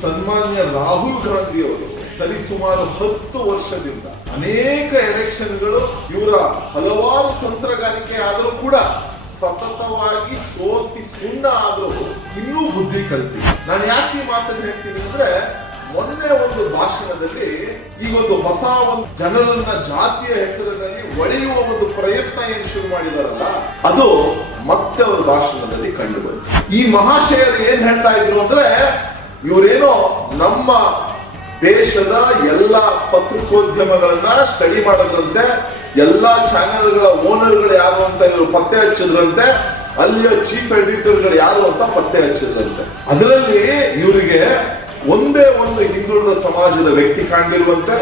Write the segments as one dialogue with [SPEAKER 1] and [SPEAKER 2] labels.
[SPEAKER 1] ಸನ್ಮಾನ್ಯ ರಾಹುಲ್ ಗಾಂಧಿ ಅವರು ಸರಿಸುಮಾರು ಹತ್ತು ವರ್ಷದಿಂದ ಅನೇಕ ಎಲೆಕ್ಷನ್ಗಳು ಇವರ ಹಲವಾರು ತಂತ್ರಗಾರಿಕೆ ಆದರೂ ಕೂಡ ಸತತವಾಗಿ ಸೋತಿ ಸುಣ್ಣ ಆದರೂ ಇನ್ನೂ ಬುದ್ಧಿ ಕಲ್ತಿ. ನಾನು ಯಾಕೆ ಈ ಮಾತನ್ನು ಹೇಳ್ತೀನಿ ಅಂದ್ರೆ ಮೊನ್ನೆ ಒಂದು ಭಾಷಣದಲ್ಲಿ ಈ ಒಂದು ಹೊಸ ಒಂದು ಜನರನ್ನ ಜಾತಿಯ ಹೆಸರಿನಲ್ಲಿ ಒಡೆಯುವ ಒಂದು ಪ್ರಯತ್ನ ಏನು ಶುರು ಮಾಡಿದಾರಲ್ಲ, ಅದು ಮತ್ತೆ ಅವರ ಭಾಷಣದಲ್ಲಿ ಕಂಡು ಬಂತು. ಈ ಮಹಾಶಯರು ಏನ್ ಹೇಳ್ತಾ ಇದ್ರು ಅಂದ್ರೆ ಇವರೇನೋ ನಮ್ಮ ದೇಶದ ಎಲ್ಲ ಪತ್ರಿಕೋದ್ಯಮಗಳನ್ನ ಸ್ಟಡಿ ಮಾಡೋದ್ರಂತೆ, ಎಲ್ಲಾ ಚಾನೆಲ್ಗಳ ಓನರ್ಗಳು ಯಾರು ಅಂತ ಇವರು ಪತ್ತೆ ಹಚ್ಚಿದ್ರಂತೆ, ಅಲ್ಲಿಯ ಚೀಫ್ ಎಡಿಟರ್ಗಳು ಯಾರು ಅಂತ ಪತ್ತೆ ಹಚ್ಚಿದ್ರಂತೆ. ಅದರಲ್ಲಿ ಇವರಿಗೆ ಒಂದೇ ಒಂದು ಹಿಂದುಳಿದ ಸಮಾಜದ ವ್ಯಕ್ತಿ ಕಾಣಿರುವಂತೆ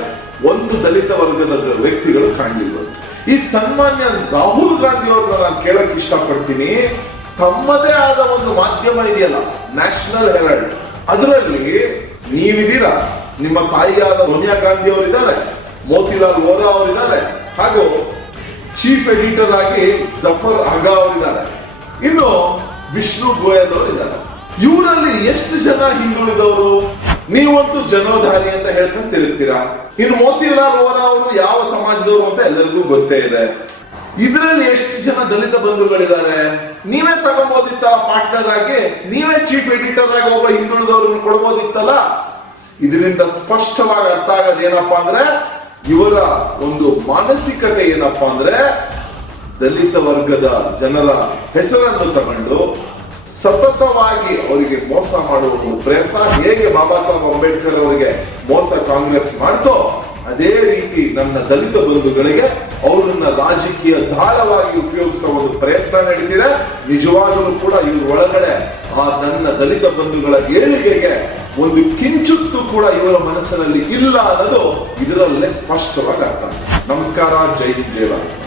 [SPEAKER 1] ಒಂದು ದಲಿತ ವರ್ಗದ ವ್ಯಕ್ತಿಗಳು ಕಾಣಿರುವಂತೆ ಈ ಸನ್ಮಾನ್ಯ ರಾಹುಲ್ ಗಾಂಧಿ ಅವ್ರನ್ನ ನಾನು ಕೇಳಕ್ ಇಷ್ಟಪಡ್ತೀನಿ. ತಮ್ಮದೇ ಆದ ಒಂದು ಮಾಧ್ಯಮ ಇದೆಯಲ್ಲ ನ್ಯಾಷನಲ್ ಹೆರಾಲ್ಡ್ ಅದರಲ್ಲಿ ನೀವಿದ್ದೀರಾ. ನಿಮ್ಮ ತಾಯಿಯಾದ ಸೋನಿಯಾ ಗಾಂಧಿ ಅವರಿದ್ದಾರೆ, ಮೋತಿಲಾಲ್ ವೋರಾ ಅವರಿದ್ದಾರೆ, ಹಾಗೂ ಚೀಫ್ ಎಡಿಟರ್ ಆಗಿ ಜಫರ್ ಅಗಾ ಅವರಿದ್ದಾರೆ. ಇನ್ನು ವಿಷ್ಣು ಗೋಯಲ್ ಅವರಿದ್ದಾರೆ. ಇವರಲ್ಲಿ ಎಷ್ಟು ಜನ ಹಿಂದುಳಿದವರು? ನೀವಂತೂ ಜನೋಧಾರಿ ಅಂತ ಹೇಳ್ಕೊಂಡು ತಿರುಗ್ತೀರಾ? ಇನ್ನು ಮೋತಿಲಾಲ್ ವೋರಾ ಅವರು ಯಾವ ಸಮಾಜದವರು ಅಂತ ಎಲ್ಲರಿಗೂ ಗೊತ್ತೇ ಇದೆ. ಇದರಲ್ಲಿ ಎಷ್ಟು ಜನ ದಲಿತ ಬಂಧುಗಳಿದ್ದಾರೆ? ನೀವೇ ತಗೊಂಬೋದಿತ್ತಲ್ಲ ಪಾರ್ಟ್ನರ್ ಆಗಿ? ನೀವೇ ಚೀಫ್ ಎಡಿಟರ್ ಆಗಿ ಒಬ್ಬ ಹಿಂದುಳಿದವ್ರನ್ನ ಕೊಡ್ಬೋದಿತ್ತಲ್ಲ? ಇದರಿಂದ ಸ್ಪಷ್ಟವಾಗಿ ಅರ್ಥ ಆಗೋದು ಏನಪ್ಪಾ ಅಂದ್ರೆ, ಇವರ ಒಂದು ಮಾನಸಿಕತೆ ಏನಪ್ಪಾ ಅಂದ್ರೆ, ದಲಿತ ವರ್ಗದ ಜನರ ಹೆಸರನ್ನು ತಗೊಂಡು ಸತತವಾಗಿ ಅವರಿಗೆ ಮೋಸ ಮಾಡುವ ಒಂದು ಪ್ರಯತ್ನ ಹೇಗೆ ಬಾಬಾ ಸಾಹೇಬ್ ಅಂಬೇಡ್ಕರ್ ಅವರಿಗೆ ಮೋಸ ಕಾಂಗ್ರೆಸ್ ಮಾಡ್ತೋ, ಅದೇ ರೀತಿ ನನ್ನ ದಲಿತ ಬಂಧುಗಳಿಗೆ ಅವರನ್ನ ರಾಜಕೀಯ ದಾಳವಾಗಿ ಉಪಯೋಗಿಸುವ ಒಂದು ಪ್ರಯತ್ನ ನಡೀತಿದೆ. ನಿಜವಾಗಲೂ ಕೂಡ ಇವ್ರ ಒಳಗಡೆ ಆ ನನ್ನ ದಲಿತ ಬಂಧುಗಳ ಏಳಿಗೆಗೆ ಒಂದು ಕಿಂಚುತ್ತು ಕೂಡ ಇವರ ಮನಸ್ಸಿನಲ್ಲಿ ಇಲ್ಲ ಅನ್ನೋದು ಇದರಲ್ಲೇ ಸ್ಪಷ್ಟವಾಗಿ ಅರ್ಥ ನಮಸ್ಕಾರ, ಜೈ ಹಿಂದ್, ಜೈ ಭಾರತ್.